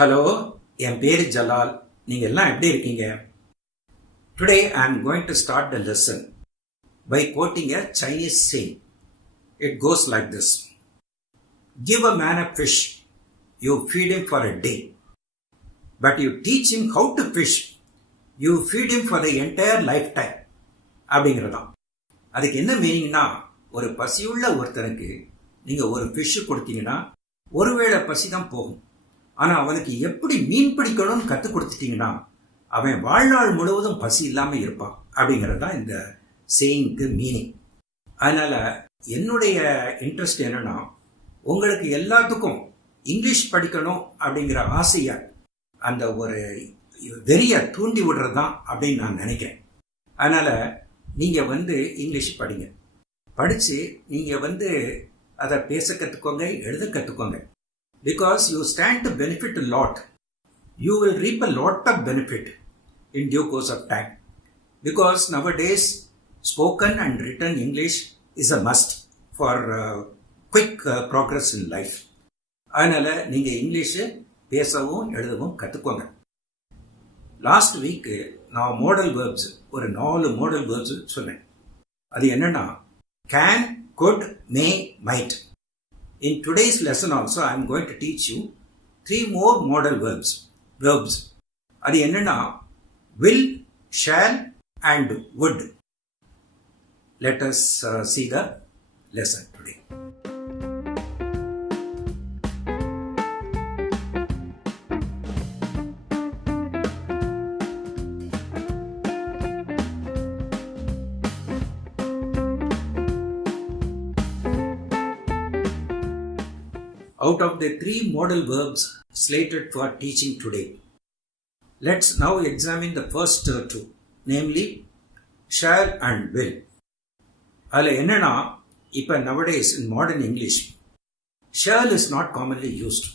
Hello, என் பேரு ஜலால். நீங்க எல்லாம் எப்படி இருக்கீங்க? Today I am going to start the lesson by quoting a Chinese saying. It goes like this. Give a man a fish, you feed him for a day. But you teach him how to fish, you feed him for the entire lifetime. அப்படிங்கிறதான். அதுக்கு என்ன மீனிங்னா, ஒரு பசியுள்ள ஒருத்தனுக்கு நீங்க ஒரு fish கொடுத்தீங்கன்னா ஒருவேளை பசி தான் போகும். ஆனா அவனுக்கு எப்படி மீன் பிடிக்கணும்னு கற்றுக் கொடுத்துட்டீங்கன்னா அவன் வாழ்நாள் முழுவதும் பசி இல்லாம இருப்பான். அப்படிங்கிறது தான் இந்த சேயிங்க்கு மீனிங். அதனால என்னுடைய இன்ட்ரெஸ்ட் என்னன்னா, உங்களுக்கு எல்லாத்துக்கும் இங்கிலீஷ் படிக்கணும் அப்படிங்கிற ஆசைய அந்த ஒரு வெறிய தூண்டி விடுறது தான் அப்படின்னு நான் நினைக்கிறேன். அதனால நீங்க இங்கிலீஷ் படிங்க. படிச்சு நீங்க அதை பேச கற்றுக்கோங்க, எழுத கற்றுக்கோங்க. Because you stand to benefit a lot. You will reap a lot of benefit in due course of time. Because nowadays, spoken and written English is a must for quick progress in life. அதனால நீங்க English பேசவும் எழுதவும் கற்றுக்கோங்க. Last week நான் model verbs ஒரு 4 model verbs சொன்னேன். அது என்னன்னா, can, could, may, might. In today's lesson also, I am going to teach you 3 more modal verbs. அது என்னன்னா, will, shall and would. Let us see the lesson today. Out of the 3 modal verbs slated for teaching today, let's now examine the first 2, namely shall and will. அதில் என்னன்னா, இப்போ nowadays in modern English, shall is not commonly used.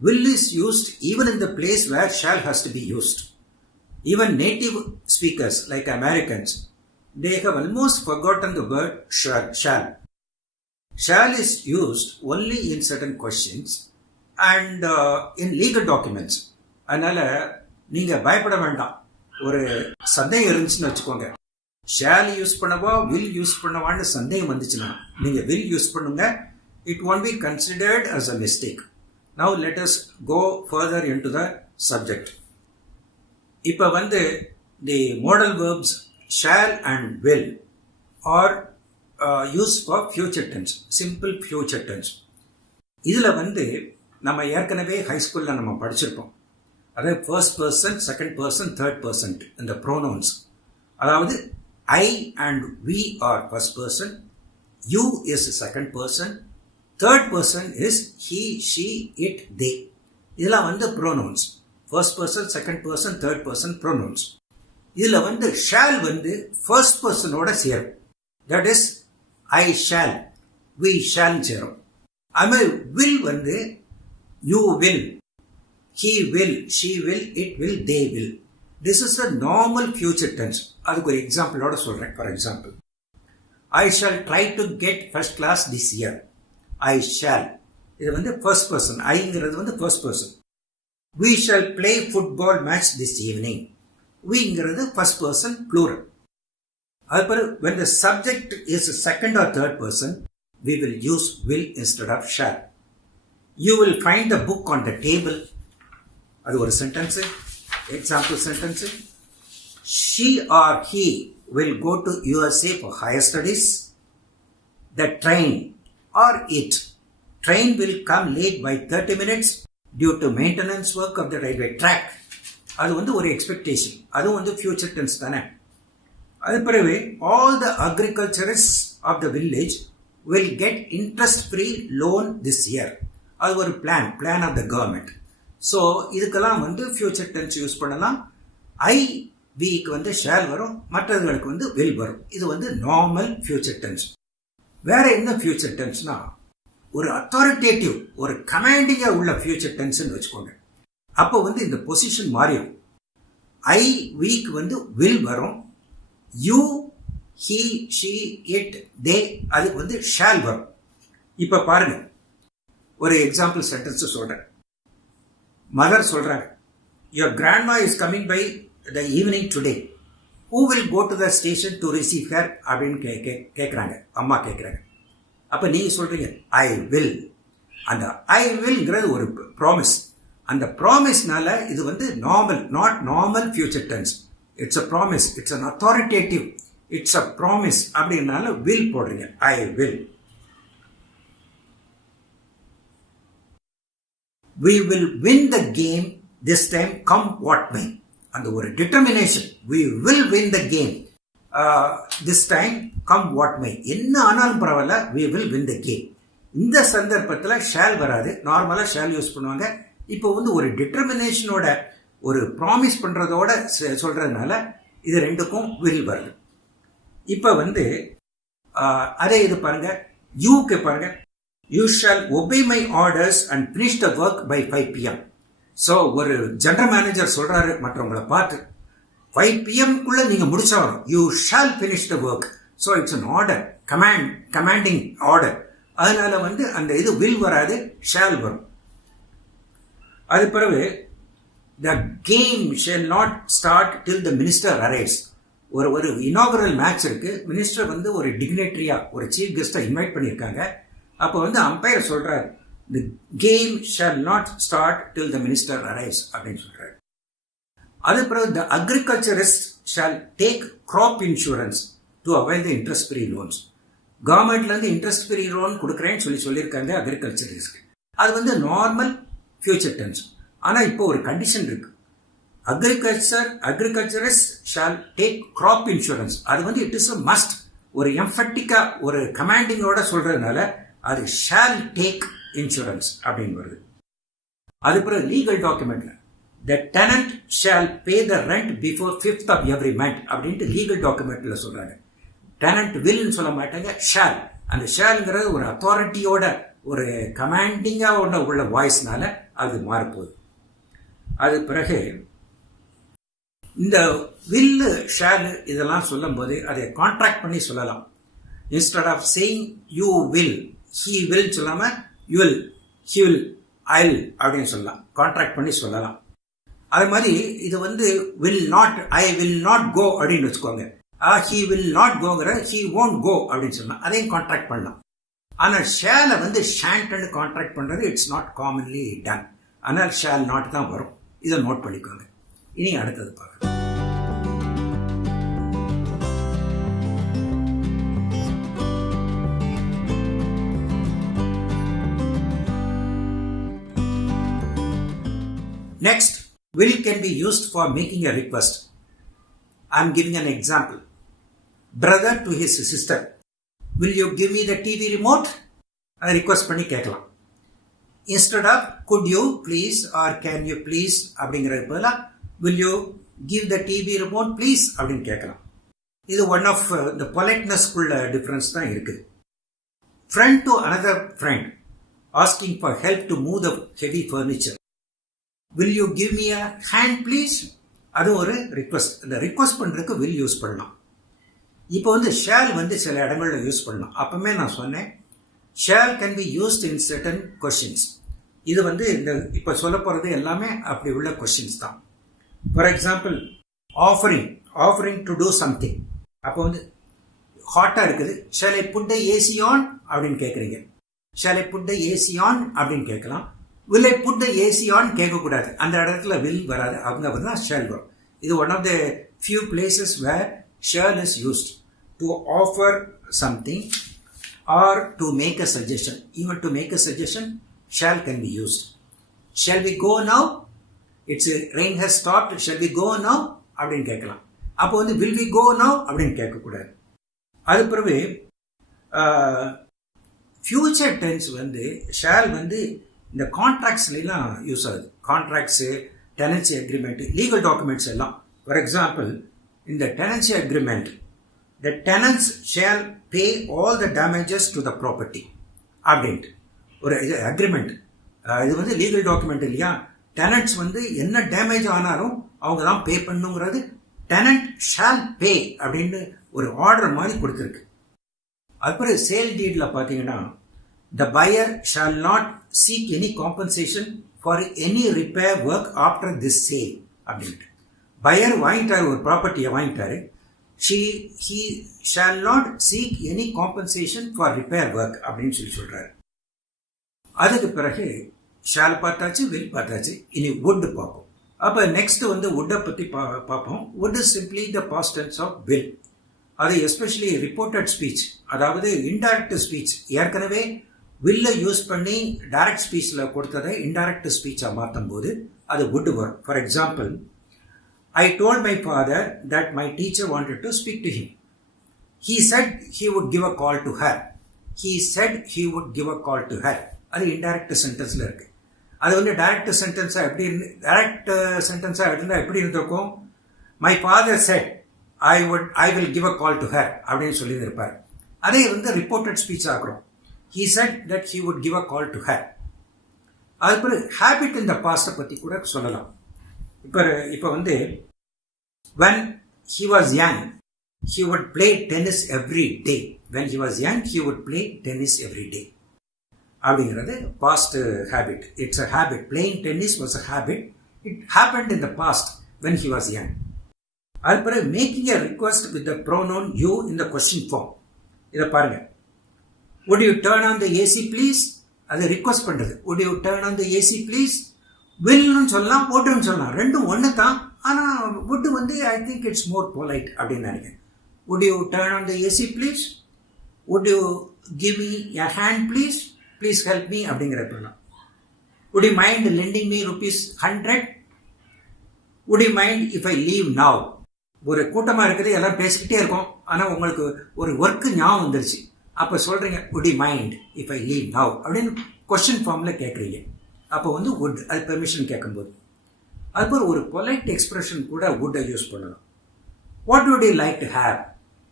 Will is used even in the place where shall has to be used. Even native speakers like Americans, they have almost forgotten the word shall. Shall is used only in certain questions and in legal documents. அதனால நீங்க பயப்பட வேண்டாம். ஒரு சந்தேகம் இருந்துச்சுன்னு வச்சுக்கோங்க, shall use பண்ணவா will use பண்ணவான்னு சந்தேகம் வந்துச்சுன்னா நீங்க will யூஸ் பண்ணுங்க. It won't be considered as a mistake. Now let us go further into the subject. இப்ப the modal verbs shall and will are use for future tense, simple future tense. இதுல நம்ம ஏற்கனவே high ஸ்கூல்ல நம்ம படிச்சிருப்போம். அதாவது first person, second person, third person இந்த pronouns. அதாவது I and we are first person, you is second person, third person is he, she, it, they. இதெல்லாம் pronouns. First person, second person, third person pronouns. இதுல shall first பர்சனோட சேரும். That is I shall, we shall சேரும். அதுமாதிரி will you will, he will, she will, it will, they will. This is a normal future tense. அதுக்கு ஒரு எக்ஸாம்பிளோட சொல்றேன். For example, I shall try to get first class this year. I shall. இது first person. ஐங்கிறது first person. We shall play football match this evening. weங்கிறது first person plural. When the subject is second or third person, we will use will instead of shall. You will find the book on the table. அது ஒரு sentence. Example sentence. She or he will go to USA for higher studies. The train or it. Train will come late by 30 minutes due to maintenance work of the railway track. அது ஒரு expectation. அதுவும் future tense தானே. அது பிறகு all the agriculturists of the village will get interest-free loan this year. அது ஒரு plan of the government. So இதுக்கெல்லாம் future tense use பண்ணலாம். ஐ விக்கு ஷால் வரும், மற்றவர்களுக்கு will வரும். இது நார்மல் ஃபியூச்சர் டென்ஸ். வேற என்ன ஃபியூச்சர் டென்ஸ்னா, ஒரு அத்தாரிட்டேட்டிவ், ஒரு கமாண்டிங்கா உள்ள ஃபியூச்சர் டென்ஸ்ன்னு வச்சுக்கோங்க. அப்போ இந்த பொசிஷன் மாறிடும். ஐ விக்கு will வரும், you, he, she, it, they அதுக்கு shall வரும். இப்ப பாருங்க, ஒரு எக்ஸாம்பிள் சென்டென்ஸ் சொல்றேன். மதர் சொல்றாங்க, your grandma is coming by the evening today. Who will go to the station to receive her? அப்படின்னு கேட்குறாங்க, அம்மா கேட்குறாங்க. அப்போ நீங்கள் சொல்கிறீங்க ஐ வில். அந்த ஐ வில்ங்கிறது ஒரு ப்ராமிஸ். அந்த ப்ராமிஸ்னால இது வந்து normal, not normal future tense. It's a promise, it's an authoritative, it's a promise அப்படின்னால வில் போடுறீங்க, I will. We will win the game this time come what may. அந்த ஒரு determination, we will win the game this time come what may. என்ன ஆனாலும் பரவாயில்ல, we will win the game. இந்த சந்தர்ப்பத்தில் shawl வராது, நார்மலாக ஷால் யூஸ் பண்ணுவாங்க. இப்போ வந்து ஒரு டிட்டர்மினேஷனோட ஒரு ப்ராமிஸ் பண்ணுறதோட சொல்கிறதுனால இது ரெண்டுக்கும் வில் வருது. இப்போ வந்து அதே இது பாருங்க, யூக்கு பாருங்க, you shall obey my orders and finish the work by 5 p.m. So ஒரு ஜெனரல் மேனேஜர் சொல்றாரு மற்றவங்களை பார்த்து 5 p.m. நீங்க முடிச்சாகணும், you shall finish the work. So it's an order, commanding order. அதனால வந்து அந்த இது வில் வராது, ஷால் வரும். அது பிறகு the game shall not start till the minister arrives. ஒரு இனாகுரல் மேட்ச் இருக்கு, மினிஸ்டர் வந்து ஒரு டிக்னேட்டரியா ஒரு சீஃப் கெஸ்டா இன்வைட் பண்ணியிருக்காங்க. அப்போ வந்து அம்பையர் சொல்றாரு, the game shall not start till the minister arrives அப்படின்னு சொல்றாரு. அது பிறகு the agriculturist shall take crop insurance to avoid the interest free loans. கவர்மெண்ட்ல இருந்து இன்ட்ரெஸ்ட் ஃப்ரீ லோன் கொடுக்குறேன்னு சொல்லியிருக்காங்க அக்ரிகல்ச்சரிஸ்ட். அது வந்து நார்மல் ஃபியூச்சர் டென்ஸ். ஆனால் இப்போ ஒரு கண்டிஷன் இருக்கு, agriculturist shall take crop insurance. அது வந்து இட் இஸ் அ மஸ்ட், ஒரு எம்பட்டிக்கா ஒரு கமாண்டிங்கோட சொல்றதுனால அது ஷால் டேக் இன்சூரன்ஸ் அப்படின்னு வருது. அது பிறகு லீகல் டாக்குமெண்ட்ல the tenant shall pay the rent before 5th of every month அப்படின்ட்டு லீகல் டாக்குமெண்ட்ல சொல்றாங்க. டெனன்ட் வில்னு சொல்ல மாட்டாங்க, ஷால். அந்த ஷால்ங்கிறது ஒரு அத்தாரிட்டியோட ஒரு கமாண்டிங்கா உள்ள வாய்ஸ்னால அது மாறப்போகுது. அது பிறகு இந்த வில்லு ஷால் இதெல்லாம் சொல்லும் போது அதை கான்ட்ராக்ட் பண்ணி சொல்லலாம். Instead of saying you will, he will சொல்லாம you will, he will, I'll அப்படின்னு சொல்லலாம், கான்ட்ராக்ட் பண்ணி சொல்லலாம். அது மாதிரி இது வந்து will not, I will not go அப்படின்னு வச்சுக்கோங்க. he will not goங்கிற he won't go அப்படின்னு சொல்லலாம், அதையும் கான்ட்ராக்ட் பண்ணலாம். ஆனால் ஷேலை வந்து ஷாண்ட்னு கான்ட்ராக்ட் பண்றது இட்ஸ் நாட் காமன்லி டன். ஆனால் ஷேல் நாட் தான் வரும், இதை நோட் பண்ணிக்கோங்க. இனி அடுத்தது பார்க்கலாம். Next, will can be used for making a request. I am giving an example. Brother to his sister, will you give me the TV remote? I request பண்ணி கேட்கலாம். Instead of could you please or can you please அப்படிங்கிறது பதிலா will you give the TV remote please அப்படின்னு கேட்கலாம். இது one of the politeness குள்ள difference தான் இருக்குது. Friend to another friend asking for help to move the heavy furniture. Will you give me a hand please? அது ஒரு request. இந்த request பண்றதுக்கு will யூஸ் பண்ணலாம். இப்போ வந்து ஷால் வந்து சில இடங்களில் யூஸ் பண்ணலாம். அப்பவுமே நான் சொன்னேன் shall can be used in certain questions. இது வந்து இந்த இப்போ சொல்ல போறது எல்லாமே அப்படி உள்ள கொஸ்டின்ஸ் தான். For example offering to do something. அப்போ வந்து ஹாட்டா இருக்குது, shall I put the AC on அப்படின்னு கேட்குறீங்க. Shall I put the AC on அப்படின்னு கேட்கலாம். will I put the AC on கேட்கக்கூடாது, அந்த இடத்துல will வராது, அவங்க வந்து shall வரும். இது one of the few places where shall is used to offer something or to make a suggestion. Even to make a suggestion, shall can be used. Shall we go now? It's rain has stopped. Shall we go now? அப்படின்னு கேட்கலாம். அப்போ வந்து will we go now அப்படின்னு கேட்கக்கூடாது. அது பிறகு future tense வந்து shall வந்து இந்த கான்ட்ராக்ட்ஸ்லாம் யூஸ் ஆகுது. Contracts, tenancy agreement, legal documents எல்லாம். ஃபார் எக்ஸாம்பிள் இந்த tenancy agreement, the tenants shall pay all the damages to the property அப்படின்ட்டு ஒரு இது அக்ரிமெண்ட். இது வந்து லீகல் டாக்குமெண்ட் இல்லையா. டெனன்ட்ஸ் வந்து என்ன டேமேஜ் ஆனாலும் அவங்க தான் பே பண்ணுங்கிறது டெனன்ட் ஷேல் பே அப்படின்னு ஒரு ஆர்டர் மாதிரி கொடுத்துருக்கு. அதுக்கப்புறம் சேல் டீட்ல பார்த்தீங்கன்னா the buyer shall not seek any compensation for any repair work after this sale அப்படின்ட்டு. பையர் வாங்கிட்டாரு, ஒரு ப்ராப்பர்ட்டியை வாங்கிட்டாரு. he shall not seek any compensation for repair work அப்படின்னு சொல்றாரு. அதுக்கு பிறகு ஷால் பார்த்தாச்சு, வில் பார்த்தாச்சு, இனி would பார்ப்போம். அப்ப நெக்ஸ்ட் wood பத்தி பார்ப்போம். would is simply the past tense of will. அது எஸ்பெஷலி ரிப்போர்ட்டட் ஸ்பீச், அதாவது இன்டைரக்ட் ஸ்பீச். ஏற்கனவே வில்ல யூஸ் பண்ணி டைரக்ட் ஸ்பீச்ல கொடுத்ததை இன்டைரக்ட் ஸ்பீச்சா மாற்றும் போது அது would வரும். For example, I told my father that my teacher wanted to speak to him. He said he would give a call to her. He said he would give a call to her. அது indirect சென்டென்ஸ்ல இருக்கு. அது direct சென்டென்ஸா எப்படி இருந்திருக்கும்? My father said I will give a call to her அப்படின்னு சொல்லி இருப்பார். அதை reported speech ஆகிறோம். He said that he would give a call to her. அதுக்கு ஹேபிட் இந்த பாஸ்ட பத்தி கூட சொல்லலாம். இப்போ when he was young he would play tennis every day. When he was young he would play tennis every day அப்படிங்கிறது past habit. It's a habit. Playing tennis was a habit. It happened in the past when he was young. அதுக்கு making a request with the pronoun you in the question form. இதை பாருங்க. Would you turn on the AC please? அது request பண்றது. Would you turn on the AC please? willன்னு சொல்லலாம், would சொல்லலாம், ரெண்டும் ஒன்று தான். ஆனா would I think it's more polite அப்படின்னு நினைக்கிறேன். Would you turn on the AC please? Would you give me a hand please? Please help me அப்படிங்கிற சொல்லலாம். Would you mind lending me ₹100? Would you mind if I leave now? ஒரு கூட்டமா இருக்குது, எல்லாம் பேசிக்கிட்டே இருக்கும். ஆனா உங்களுக்கு ஒரு ஒர்க் ஞாபகம் வந்துருச்சு. அப்ப சொல்றீங்க would you mind if I leave now அப்படின்னு கொஸ்டின் ஃபார்ம்ல கேட்குறீங்க. அப்போ would அது பெர்மிஷன் கேட்கும்போது. அதுபோல் ஒரு பொலைட் எக்ஸ்பிரஷன் கூட would யூஸ் பண்ணலாம். What would you like to have?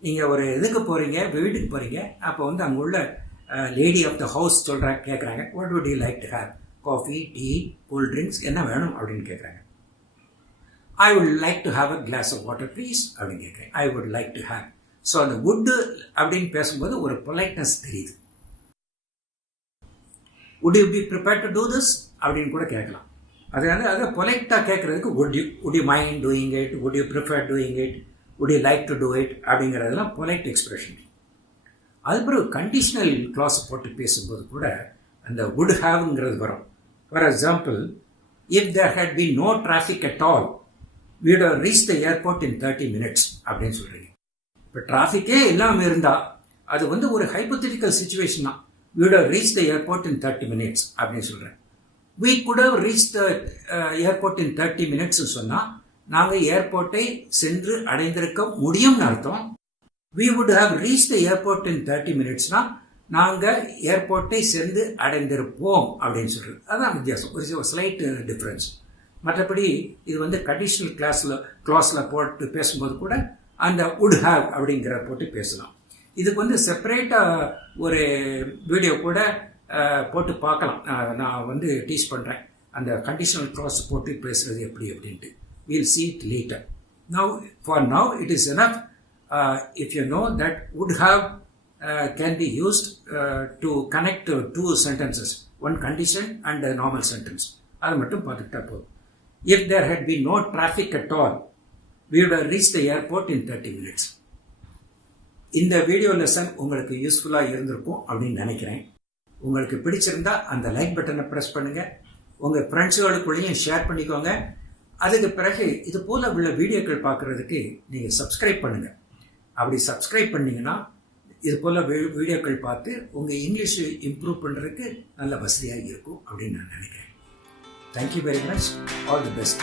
நீங்க ஒரு இதுக்கு போறீங்க, வீட்டுக்கு போறீங்க. அப்போ அங்க உள்ள லேடி ஆஃப் த ஹவுஸ் கேட்குறாங்க what would you like to have? Coffee, tea, cool drinks என்ன வேணும் அப்படின்னு கேட்குறாங்க. I would like to have a glass of water please அப்படின்னு கேட்குறேன். I would like to have. So அந்த would அப்படின்னு பேசும்போது ஒரு பொலைட்னஸ் தெரியுது. would you be prepared to do this அப்படின்னு கூட கேட்கலாம். அதை பொலைட்டாக கேட்கறதுக்கு would you mind doing it? Would you prefer doing it? Would you like to do it? அப்படிங்கிறதெல்லாம் பொலைட் எக்ஸ்பிரஷன். அது பிறகு கண்டிஷனல் கிளாஸ் போட்டு பேசும்போது கூட அந்த would haveங்கிறது வரும். For example, if there had been no traffic at all we would have reached the airport in 30 minutes அப்படின்னு சொல்றீங்க. இப்போ டிராஃபிக்கே இல்லாமல் இருந்தா அது ஒரு ஹைப்போதெட்டிக்கல் சிச்சுவேஷன் தான். we would have reached the airport in 30 minutes அப்படின்னு சொல்றேன். we could have reached the airport in 30 minutes சொன்னா நாங்கள் ஏர்போர்ட்டை சென்று அடைந்திருக்க முடியும்னு அர்த்தம். we would have reached the airport in 30 minutesனா நாங்கள் ஏர்போர்ட்டை சென்று அடைந்திருப்போம் அப்படின்னு சொல்றது. அதுதான் வித்தியாசம், ஒரு ஸ்லைட் டிஃபரன்ஸ். மற்றபடி இது கண்டிஷனல் கிளாஸ்ல போட்டு பேசும்போது கூட அந்த would have அப்படிங்கிற போட்டு பேசலாம். இதுக்கு செப்பரேட்டா ஒரு வீடியோ கூட போட்டு பார்க்கலாம். நான் டீச் பண்றேன் அந்த கண்டிஷனல் கிளாஸ் போட்டு பேசுறது எப்படி அப்படின்ட்டு. we'll see it later. For now it is enough if you know that would have can be used to connect two sentences, one condition and a normal sentence. அது மட்டும் பார்த்துக்கிட்டா போதும். If there had been no traffic at all we would have reached the airport in 30 minutes. இந்த video lesson உங்களுக்கு யூஸ்ஃபுல்லா இருந்திருக்கும் அப்படின்னு நினைக்கிறேன். உங்களுக்கு பிடிச்சிருந்தா அந்த லைக் பட்டனை பிரஸ் பண்ணுங்க, உங்க ஃப்ரெண்ட்ஸுகளுக்குள்ளேயும் ஷேர் பண்ணிக்கோங்க. அதுக்கு பிறகு இது போல உள்ள வீடியோக்கள் பார்க்கறதுக்கு நீங்க சப்ஸ்கிரைப் பண்ணுங்க. அப்படி சப்ஸ்கிரைப் பண்ணீங்கன்னா இது போல வீடியோக்கள் பார்த்து உங்க இங்கிலீஷ் இம்ப்ரூவ் பண்றதுக்கு நல்ல வசதியாக இருக்கும் அப்படின்னு நான் நினைக்கிறேன். Thank you very much. All the best.